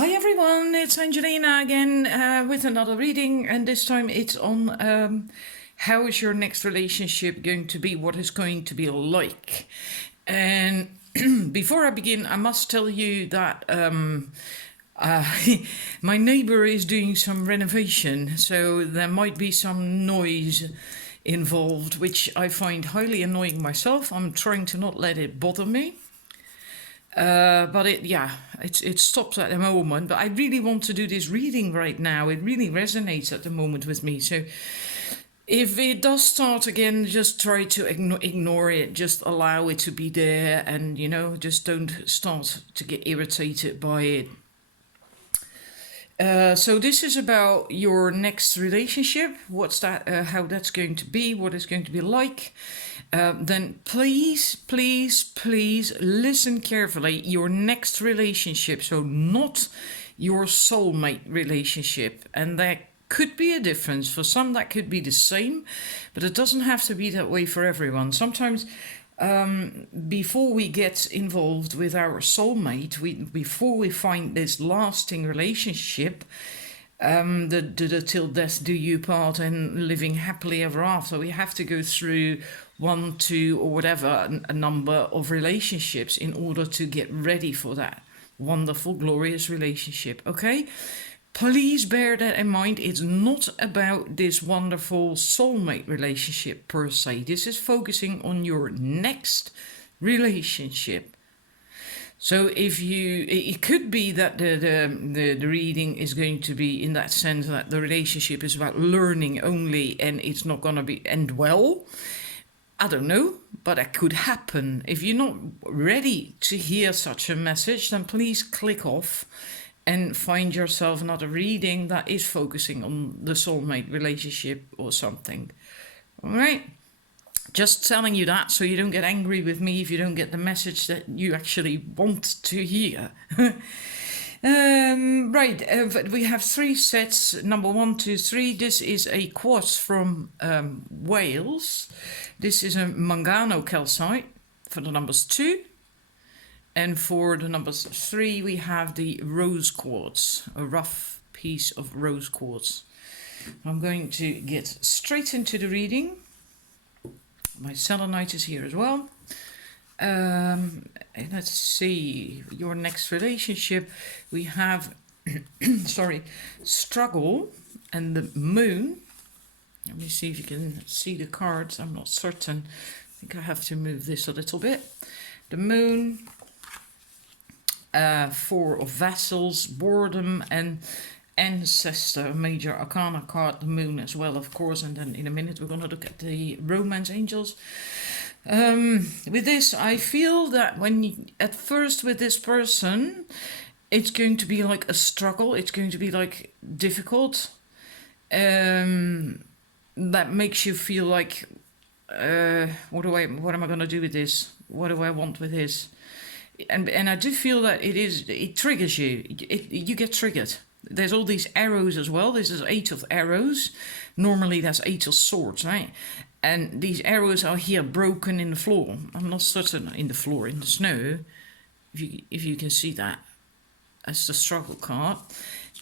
Hi everyone, it's Angelina again with another reading, and this time it's on how is your next relationship going to be, what is going to be like. And before I begin, I must tell you that uh, my neighbor is doing some renovation, so there might be some noise involved, which I find highly annoying myself. I'm trying to not let it bother me. But it stops at the moment. But I really want to do this reading right now. It really resonates at the moment with me. So if it does start again, just try to ignore it. Just allow it to be there, and just don't start to get irritated by it. So this is about your next relationship. What's that? How that's going to be? What it's going to be like? Then please, please, please listen carefully. Your next relationship, so not your soulmate relationship, and there could be a difference. For some, that could be the same, but it doesn't have to be that way for everyone. Sometimes. Before we get involved with our soulmate, before we find this lasting relationship, the till death do you part and living happily ever after, we have to go through 1, 2, or whatever, a number of relationships in order to get ready for that wonderful, glorious relationship. Okay? Please bear that in mind. It's not about this wonderful soulmate relationship per se. This is focusing on your next relationship. So it could be that the reading is going to be in that sense that the relationship is about learning only and it's not going to end well. I don't know, but that could happen. If you're not ready to hear such a message, then please click off and find yourself another reading that is focusing on the soulmate relationship or something. All right? Just telling you that so you don't get angry with me if you don't get the message that you actually want to hear. We have 3 sets. Number 1, 2, 3. This is a quartz from Wales. This is a Mangano calcite for the numbers 2. And for the numbers 3, we have the rose quartz, a rough piece of rose quartz. I'm going to get straight into the reading. My selenite is here as well. Let's see, your next relationship. We have, struggle and the moon. Let me see if you can see the cards. I'm not certain. I think I have to move this a little bit. The moon. 4 of vessels, boredom, and ancestor, major arcana card, the moon as well, of course. And then in a minute we're going to look at the romance angels. With this, I feel that at first with this person, it's going to be like a struggle. It's going to be like difficult. That makes you feel like, what am I going to do with this? What do I want with this? And I do feel that it triggers you. You get triggered. There's all these arrows as well. This is 8 of arrows. Normally that's 8 of swords, right? And these arrows are here broken in the floor. I'm not certain in the floor, in the snow. If you can see that. That's the struggle card.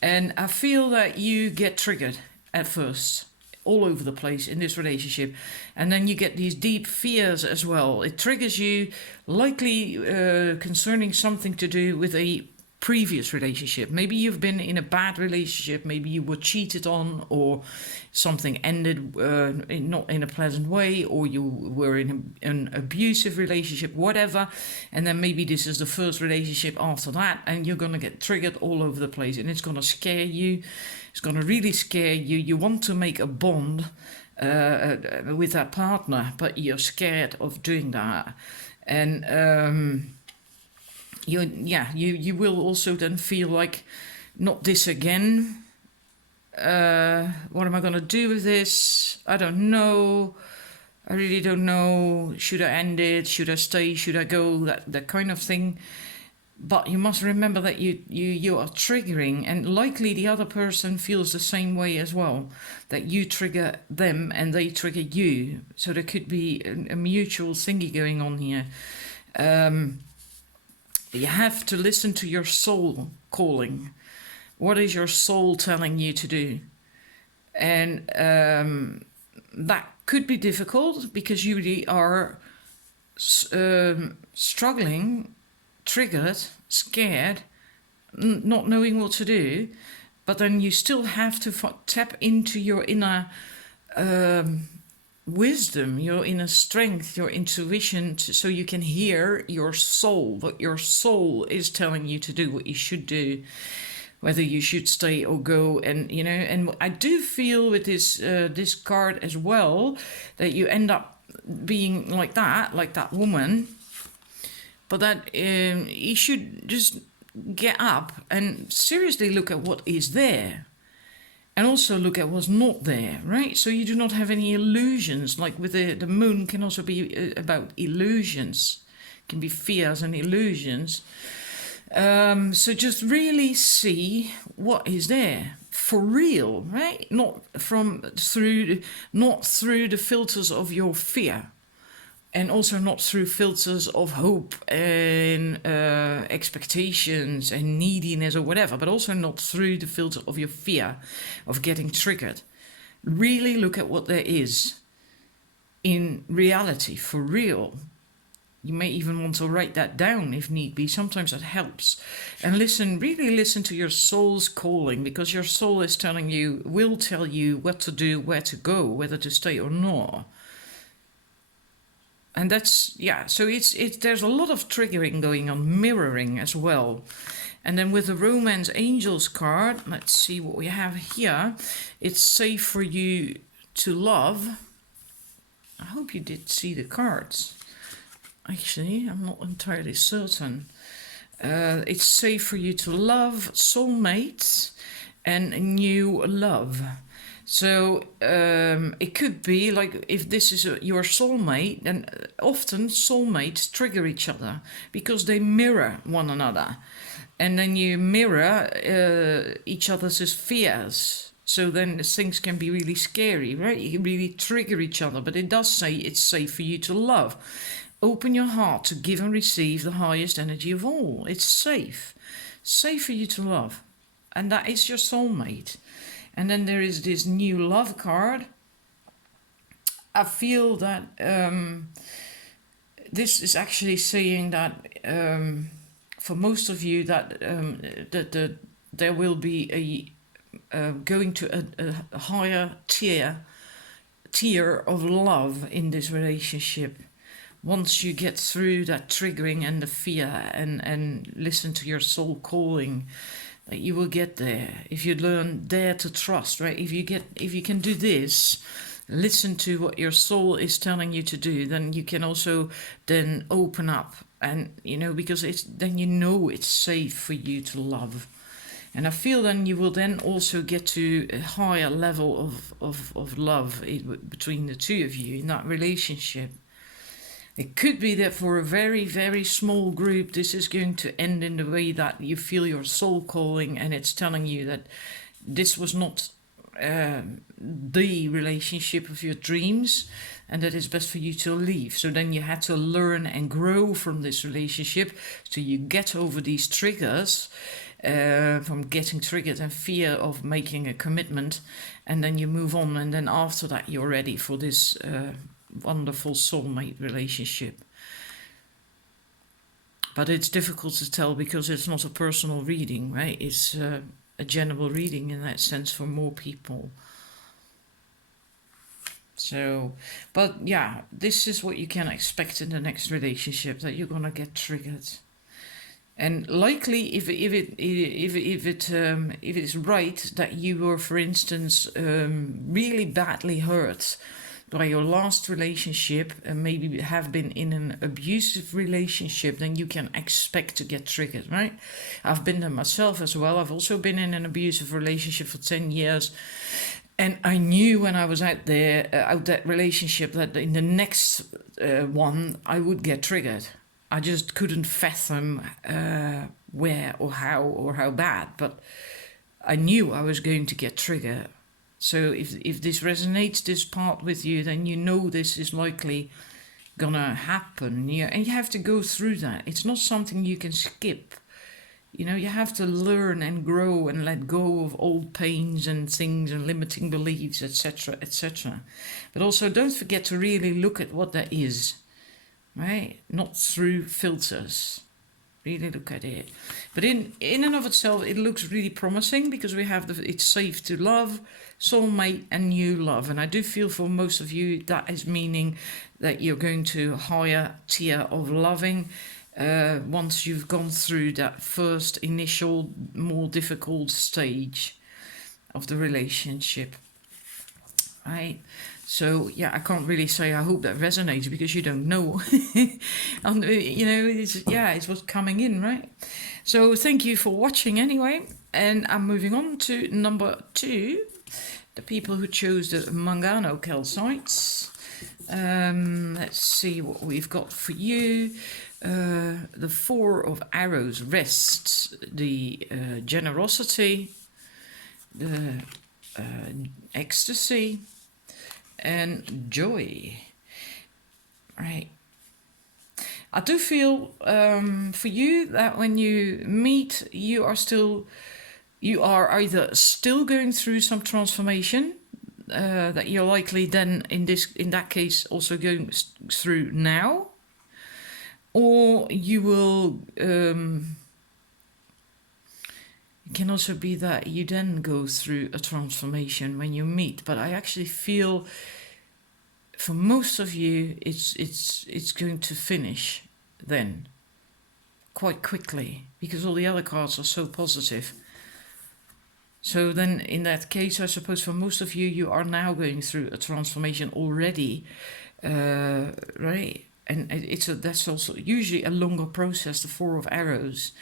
And I feel that you get triggered at first. All over the place in this relationship, and then you get these deep fears as well. It triggers you, likely concerning something to do with a previous relationship. Maybe you've been in a bad relationship, maybe you were cheated on, or something ended not in a pleasant way, or you were in an abusive relationship, whatever, and then maybe this is the first relationship after that, and you're going to get triggered all over the place, and it's going to scare you. It's going to really scare you. You want to make a bond with that partner, but you're scared of doing that. And you will also then feel like, not this again. What am I going to do with this? I don't know. I really don't know. Should I end it? Should I stay? Should I go? That kind of thing. But you must remember that you are triggering, and likely the other person feels the same way as well, that you trigger them and they trigger you. So there could be a mutual thingy going on here. You have to listen to your soul calling. What is your soul telling you to do? And that could be difficult because you really are struggling, triggered, scared, not knowing what to do. But then you still have to tap into your inner wisdom, your inner strength, your intuition, so you can hear your soul, what your soul is telling you to do, what you should do, whether you should stay or go. And and I do feel with this card as well that you end up being like that woman, but that you should just get up and seriously look at what is there. And also look at what's not there, right? So you do not have any illusions. Like with the moon can also be about illusions. It can be fears and illusions. So just really see what is there for real, right? Not through the filters of your fear. And also not through filters of hope and expectations and neediness or whatever, but also not through the filter of your fear of getting triggered. Really look at what there is in reality, for real. You may even want to write that down if need be. Sometimes that helps. And really listen to your soul's calling, because your soul is will tell you what to do, where to go, whether to stay or not. And that's, so there's a lot of triggering going on, mirroring as well. And then with the Romance Angels card, let's see what we have here. It's safe for you to love. I hope you did see the cards. Actually, I'm not entirely certain. It's safe for you to love, soulmates, and new love. So it could be like if this is your soulmate, then often soulmates trigger each other because they mirror one another. And then you mirror each other's fears. So then things can be really scary, right? You can really trigger each other. But it does say it's safe for you to love. Open your heart to give and receive the highest energy of all. It's safe. Safe for you to love. And that is your soulmate. And then there is this new love card. I feel that this is actually saying that for most of you that there will be going to a higher tier of love in this relationship. Once you get through that triggering and the fear and listen to your soul calling, that you will get there. If you dare to trust, right? If you can do this, listen to what your soul is telling you to do, then you can also then open up, and because then it's safe for you to love. And I feel then you will then also get to a higher level of love between the two of you in that relationship. It could be that for a very, very small group, this is going to end in the way that you feel your soul calling, and it's telling you that this was not the relationship of your dreams, and that it's best for you to leave. So then you had to learn and grow from this relationship, so you get over these triggers, from getting triggered and fear of making a commitment, and then you move on, and then after that you're ready for this wonderful soulmate relationship. But it's difficult to tell because it's not a personal reading, right? It's a general reading in that sense for more people. So, but this is what you can expect in the next relationship, that you're gonna get triggered. And likely, if it is right that you were, for instance, really badly hurt by your last relationship, and maybe have been in an abusive relationship, then you can expect to get triggered, right? I've been there myself as well. I've also been in an abusive relationship for 10 years. And I knew when I was out that relationship, that in the next one, I would get triggered. I just couldn't fathom where or how bad, but I knew I was going to get triggered. So if this resonates, this part with you, then this is likely gonna happen. And you have to go through that. It's not something you can skip. You know, you have to learn and grow and let go of old pains and things and limiting beliefs, etc., etc. But also don't forget to really look at what that is, right? Not through filters. Really look at it. But in and of itself, it looks really promising because we have it's safe to love, soulmate, and new love. And I do feel for most of you that is meaning that you're going to a higher tier of loving once you've gone through that first initial, more difficult stage of the relationship. Right? So yeah, I can't really say I hope that resonates because you don't know. And you know, it's what's coming in, right? So thank you for watching anyway, and I'm moving on to number 2, the people who chose the Mangano calcites. Let's see what we've got for you. The 4 of arrows rests, the generosity, the ecstasy, and joy. Right. I do feel for you that when you meet, you are either still going through some transformation that you're likely then in that case also going through now, or you will. It can also be that you then go through a transformation when you meet, but I actually feel for most of you it's going to finish then quite quickly because all the other cards are so positive. So then in that case, I suppose for most of you, you are now going through a transformation already, right? And that's also usually a longer process, the 4 of arrows.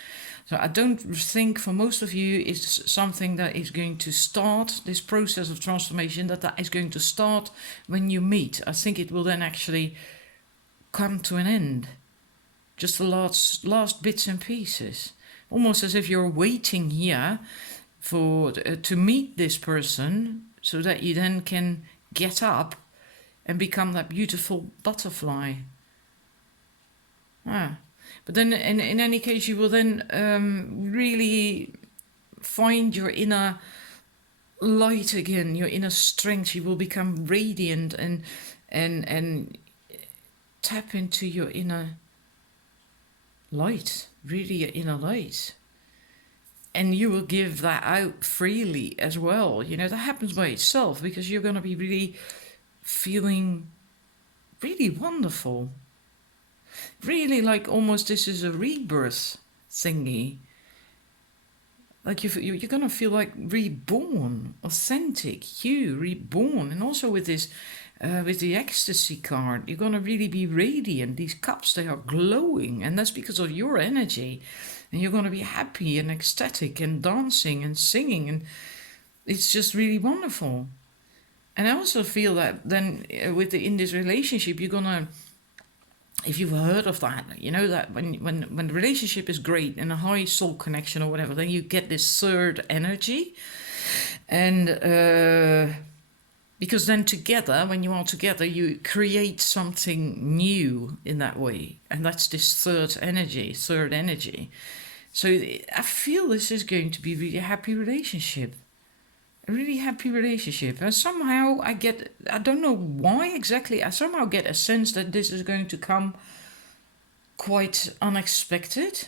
So I don't think for most of you it's something that is going to start, this process of transformation, that is going to start when you meet. I think it will then actually come to an end. Just the last bits and pieces. Almost as if you're waiting here to meet this person so that you then can get up and become that beautiful butterfly. But then in any case, you will then really find your inner light again, your inner strength. You will become radiant and tap into your inner light, really your inner light. And you will give that out freely as well. You know, that happens by itself because you're going to be really feeling really wonderful. Really like almost this is a rebirth thingy. Like you're going to feel like reborn, authentic, you reborn. And also with this, with the ecstasy card, you're going to really be radiant. These cups, they are glowing. And that's because of your energy. And you're going to be happy and ecstatic and dancing and singing. And it's just really wonderful. And I also feel that then in this relationship, you're going to, if you've heard of that, you know that when the relationship is great and a high soul connection or whatever, then you get this third energy. And because then together, when you are together, you create something new in that way. And that's this third energy. So I feel this is going to be a really happy relationship. A really happy relationship. And somehow I don't know why exactly, I somehow get a sense that this is going to come quite unexpected.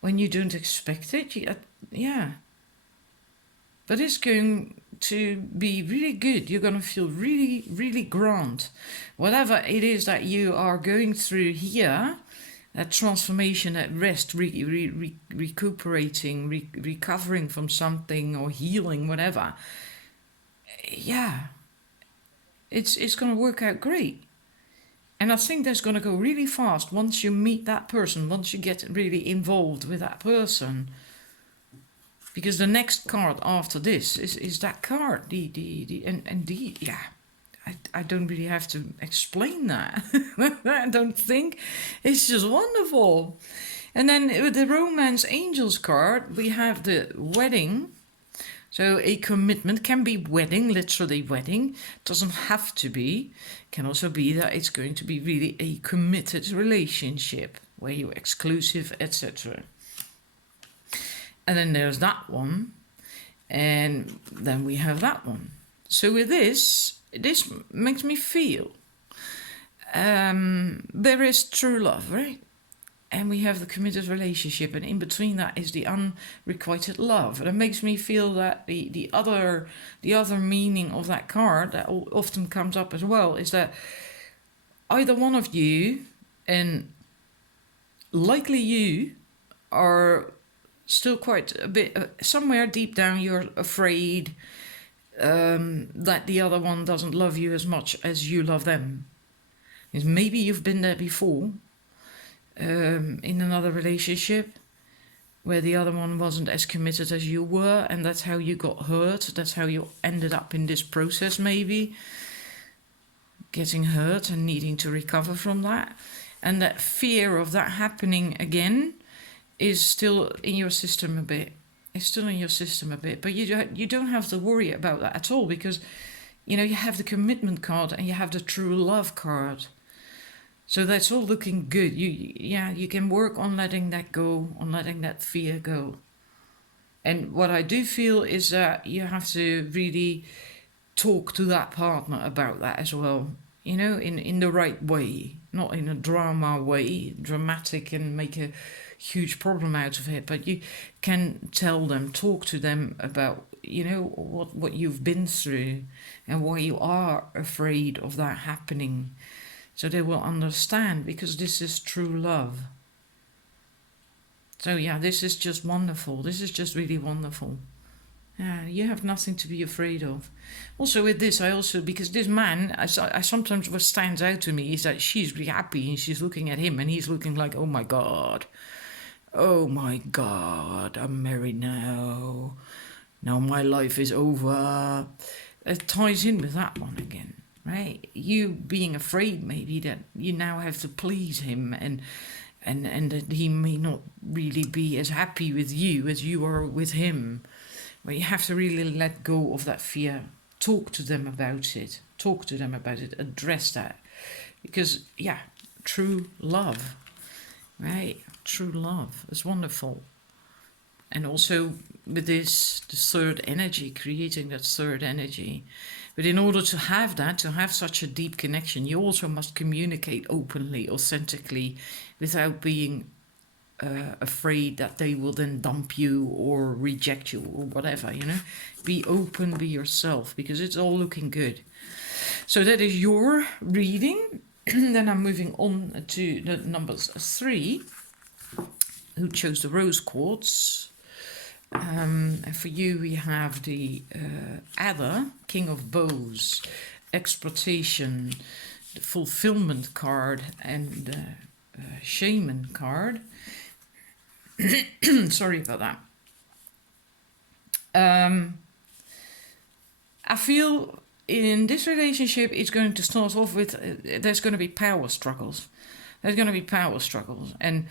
When you don't expect it, yeah. But it's going to be really good. You're going to feel really, really grand. Whatever it is that you are going through here, that transformation, that rest, recuperating, recovering from something or healing, whatever. Yeah, it's going to work out great. And I think that's going to go really fast once you meet that person, once you get really involved with that person. Because the next card after this is that card, yeah. I don't really have to explain that. I don't think. It's just wonderful. And then with the Romance Angels card, we have the wedding. So a commitment can be wedding, literally wedding. Doesn't have to be. Can also be that it's going to be really a committed relationship where you're exclusive, etc. And then there's that one. And then we have that one. So with this makes me feel there is true love, right? And we have the committed relationship, and in between that is the unrequited love. And it makes me feel that the other meaning of that card that often comes up as well is that either one of you, and likely you, are still quite a bit somewhere deep down you're afraid that the other one doesn't love you as much as you love them. Because maybe you've been there before. In another relationship where the other one wasn't as committed as you were, and that's how you got hurt. That's how you ended up in this process, maybe getting hurt and needing to recover from that. And that fear of that happening again is still in your system a bit. It's still in your system a bit, but you don't have to worry about that at all, because you have the commitment card and you have the true love card. So that's all looking good. You can work on letting that go, on letting that fear go. And what I do feel is that you have to really talk to that partner about that as well. In the right way, not in a drama way, dramatic and make a huge problem out of it. But you can tell them, talk to them about, what you've been through and why you are afraid of that happening. So they will understand, because this is true love. So yeah, this is just wonderful. This is just really wonderful. Yeah, you have nothing to be afraid of. Also with this, because this man, I sometimes what stands out to me is that she's really happy and she's looking at him and he's looking like, oh my God, I'm married now. Now my life is over. It ties in with that one again. Right, you being afraid maybe that you now have to please him, and that he may not really be as happy with you as you are with him. But you have to really let go of that fear. Talk to them about it. Address that, because true love, right? True love is wonderful. And also with this, the third energy, creating that third energy. But in order to have that, to have such a deep connection, you also must communicate openly, authentically, without being afraid that they will then dump you or reject you or whatever, Be open, be yourself, because it's all looking good. So that is your reading. Then I'm moving on to the numbers 3, who chose the rose quartz. And for you, we have the Adder, King of Bows, Exploitation, the Fulfillment card, and the Shaman card. Sorry about that. I feel in this relationship, it's going to start off with there's going to be power struggles. And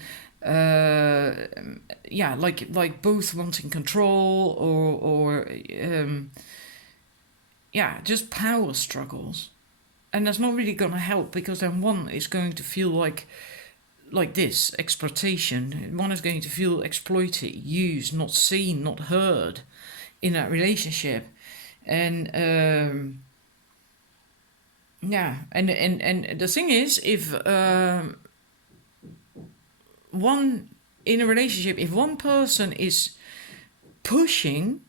like both wanting control or just power struggles. And that's not really going to help, because then one is going to feel like this, exploitation. One is going to feel exploited, used, not seen, not heard in that relationship. And and the thing is, if one in a relationship, if one person is pushing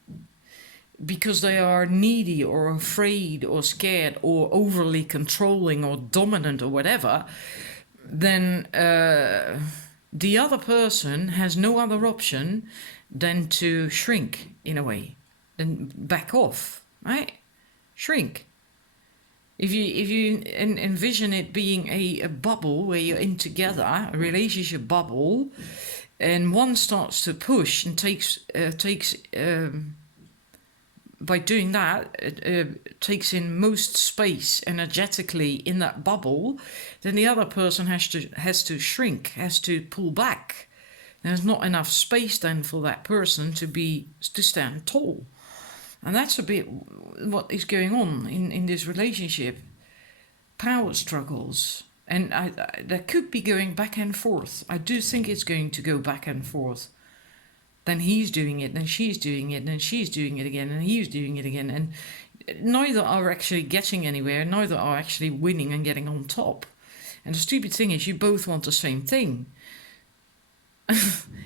because they are needy or afraid or scared or overly controlling or dominant or whatever, then the other person has no other option than to shrink, in a way, then back off, right? Shrink. If you envision it being a bubble where you're in together, a relationship bubble, and one starts to push and takes by doing that, takes in most space energetically in that bubble, then the other person has to shrink, has to pull back. There's not enough space then for that person to stand tall. And that's a bit what is going on in this relationship. Power struggles. And that could be going back and forth. I do think it's going to go back and forth. then he's doing it, then she's doing it, then she's doing it again, and he's doing it again, and neither are actually getting anywhere, neither are actually winning and getting on top. And the stupid thing is, you both want the same thing.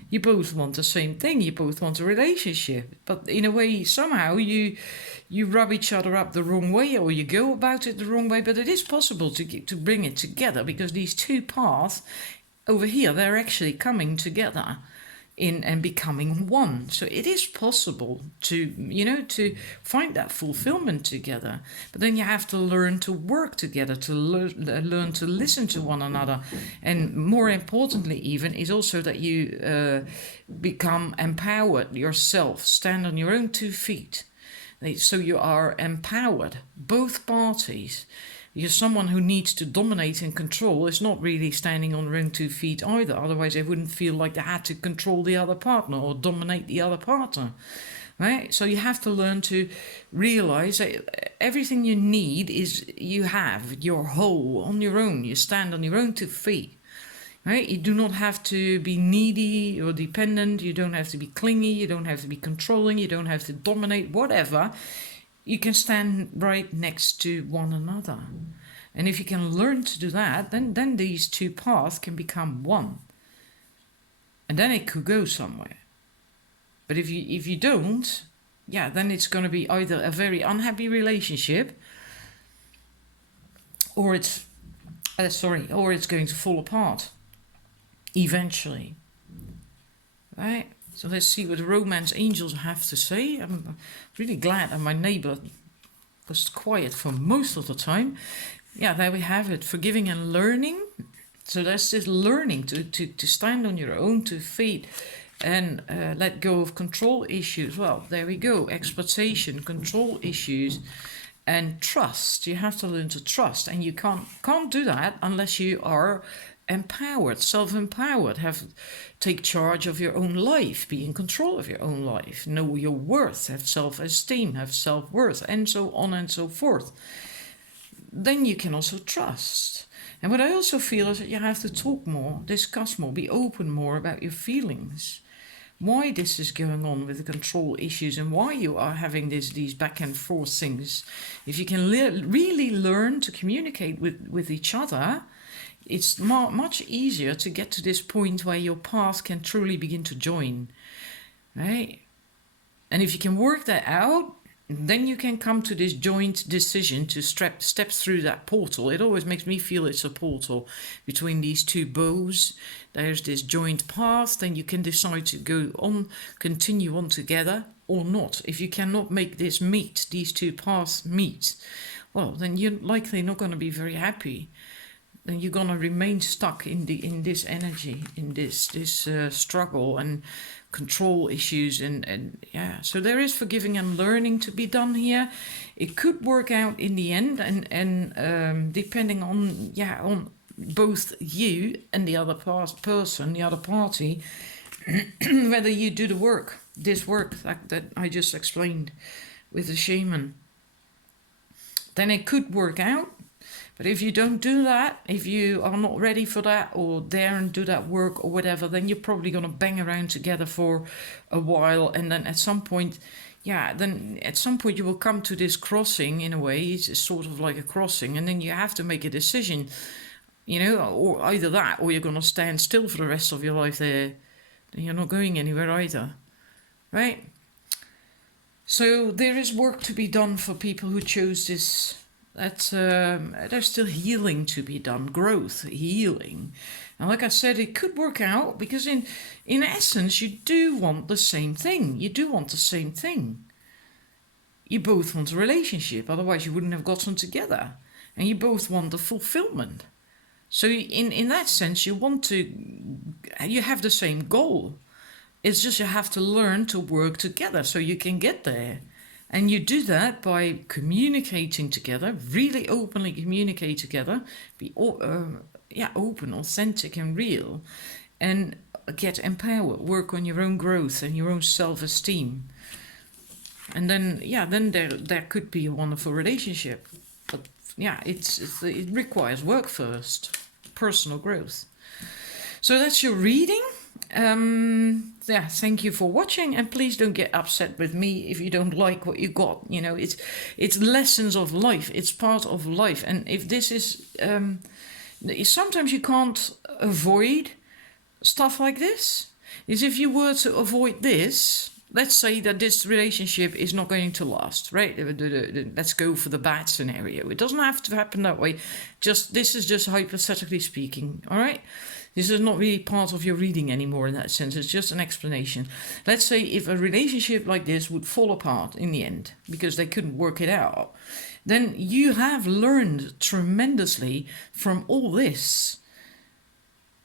You both want the same thing. You both want a relationship, but in a way, somehow you rub each other up the wrong way, or you go about it the wrong way. But it is possible to bring it together, because these two paths over here, they're actually coming together in and becoming one. So it is possible to, to find that fulfillment together. But then you have to learn to work together, to learn to listen to one another. And more importantly even, is also that you become empowered yourself, stand on your own 2 feet. So you are empowered, both parties. Because someone who needs to dominate and control is not really standing on their own 2 feet either. Otherwise, they wouldn't feel like they had to control the other partner or dominate the other partner, right? So you have to learn to realize that everything you need is you have your whole on your own. You stand on your own 2 feet, right? You do not have to be needy or dependent. You don't have to be clingy. You don't have to be controlling. You don't have to dominate, whatever. You can stand right next to one another. And if you can learn to do that, then these two paths can become one. And then it could go somewhere. But if you don't, then it's going to be either a very unhappy relationship, or it's going to fall apart eventually. Right? So let's see what the romance angels have to say. I'm really glad that my neighbor was quiet for most of the time. Yeah, there we have it. Forgiving and learning. So that's this learning to stand on your own 2 feet and let go of control issues. Well, there we go. Exploitation, control issues, and trust. You have to learn to trust, and you can't do that unless you are empowered, self-empowered, take charge of your own life, be in control of your own life, know your worth, have self-esteem, have self-worth, and so on and so forth. Then you can also trust. And what I also feel is that you have to talk more, discuss more, be open more about your feelings, why this is going on with the control issues, and why you are having these back and forth things. If you can really learn to communicate with each other, it's much easier to get to this point where your paths can truly begin to join, right? And if you can work that out, then you can come to this joint decision to step through that portal. It always makes me feel it's a portal between these two bows. There's this joint path, then you can decide to go on, continue on together or not. If you cannot make this meet, these two paths meet, well, then you're likely not going to be very happy. Then you're gonna remain stuck in this energy, in this struggle and control issues, and so there is forgiving and learning to be done here. It could work out in the end, and depending on both you and the other person, the other party, whether you do this work that I just explained with the shaman, then it could work out. But if you don't do that, if you are not ready for that or dare and do that work or whatever, then you're probably going to bang around together for a while. And then at some point you will come to this crossing in a way. It's sort of like a crossing. And then you have to make a decision, or either that or you're going to stand still for the rest of your life there. Then you're not going anywhere either, right? So there is work to be done for people who chose this. There's still healing to be done, growth, healing. And like I said, it could work out because in essence, you do want the same thing. You do want the same thing. You both want a relationship, otherwise you wouldn't have gotten together. And you both want the fulfillment. So in that sense, you have the same goal. It's just you have to learn to work together so you can get there. And you do that by communicating together, really openly communicate together, be open, authentic and real, and get empowered, work on your own growth and your own self-esteem. And then there could be a wonderful relationship. But it requires work first, personal growth. So that's your reading. Yeah, thank you for watching, and please don't get upset with me if you don't like what you got. You know, it's lessons of life. It's part of life, and if this is sometimes you can't avoid stuff like this. Is if you were to avoid this, let's say that this relationship is not going to last, right? Let's go for the bad scenario. It doesn't have to happen that way. Just this is just hypothetically speaking, all right? This is not really part of your reading anymore in that sense. It's just an explanation. Let's say if a relationship like this would fall apart in the end because they couldn't work it out, then you have learned tremendously from all this.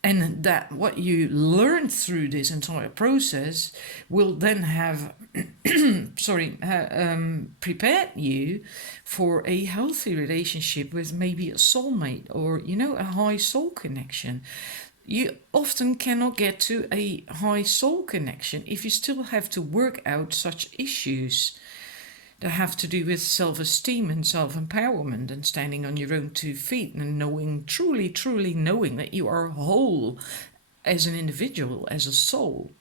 And that what you learned through this entire process will then have, prepared you for a healthy relationship with maybe a soulmate or, you know, a high soul connection. You often cannot get to a high soul connection if you still have to work out such issues that have to do with self-esteem and self-empowerment and standing on your own 2 feet and knowing, truly knowing that you are whole as an individual, as a soul,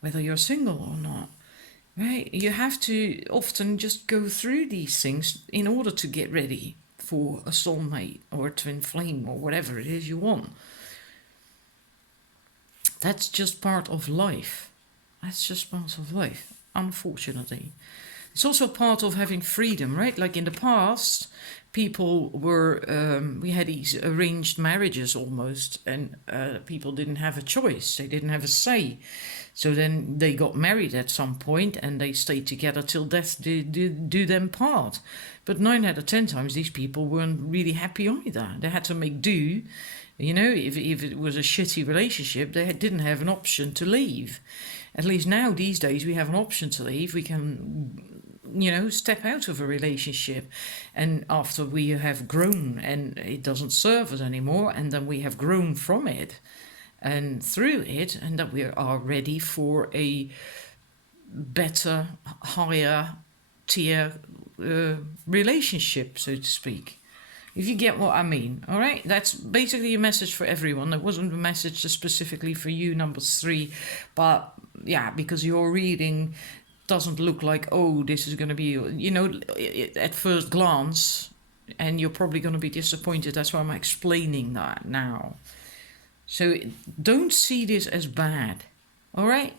whether you're single or not, right? You have to often just go through these things in order to get ready for a soulmate or a twin flame or whatever it is you want. That's just part of life. That's just part of life, unfortunately. It's also part of having freedom, right? Like in the past, people were, we had these arranged marriages almost, and people didn't have a choice. They didn't have a say. So then they got married at some point and they stayed together till death do them part. But 9 out of 10 times, these people weren't really happy either. They had to make do. You know, if it was a shitty relationship, they didn't have an option to leave. At least now, these days, we have an option to leave. We can, you know, step out of a relationship. And after we have grown and it doesn't serve us anymore, and then we have grown from it and through it, and that we are ready for a better, higher tier relationship, so to speak. If you get what I mean, all right? That's basically a message for everyone. That wasn't a message just specifically for you, number 3. But yeah, because your reading doesn't look like, oh, this is going to be, you know, at first glance, and you're probably going to be disappointed. That's why I'm explaining that now. So don't see this as bad, all right?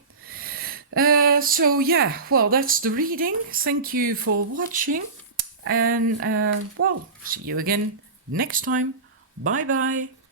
So yeah, well, that's the reading. Thank you for watching. And, well, see you again next time. Bye-bye.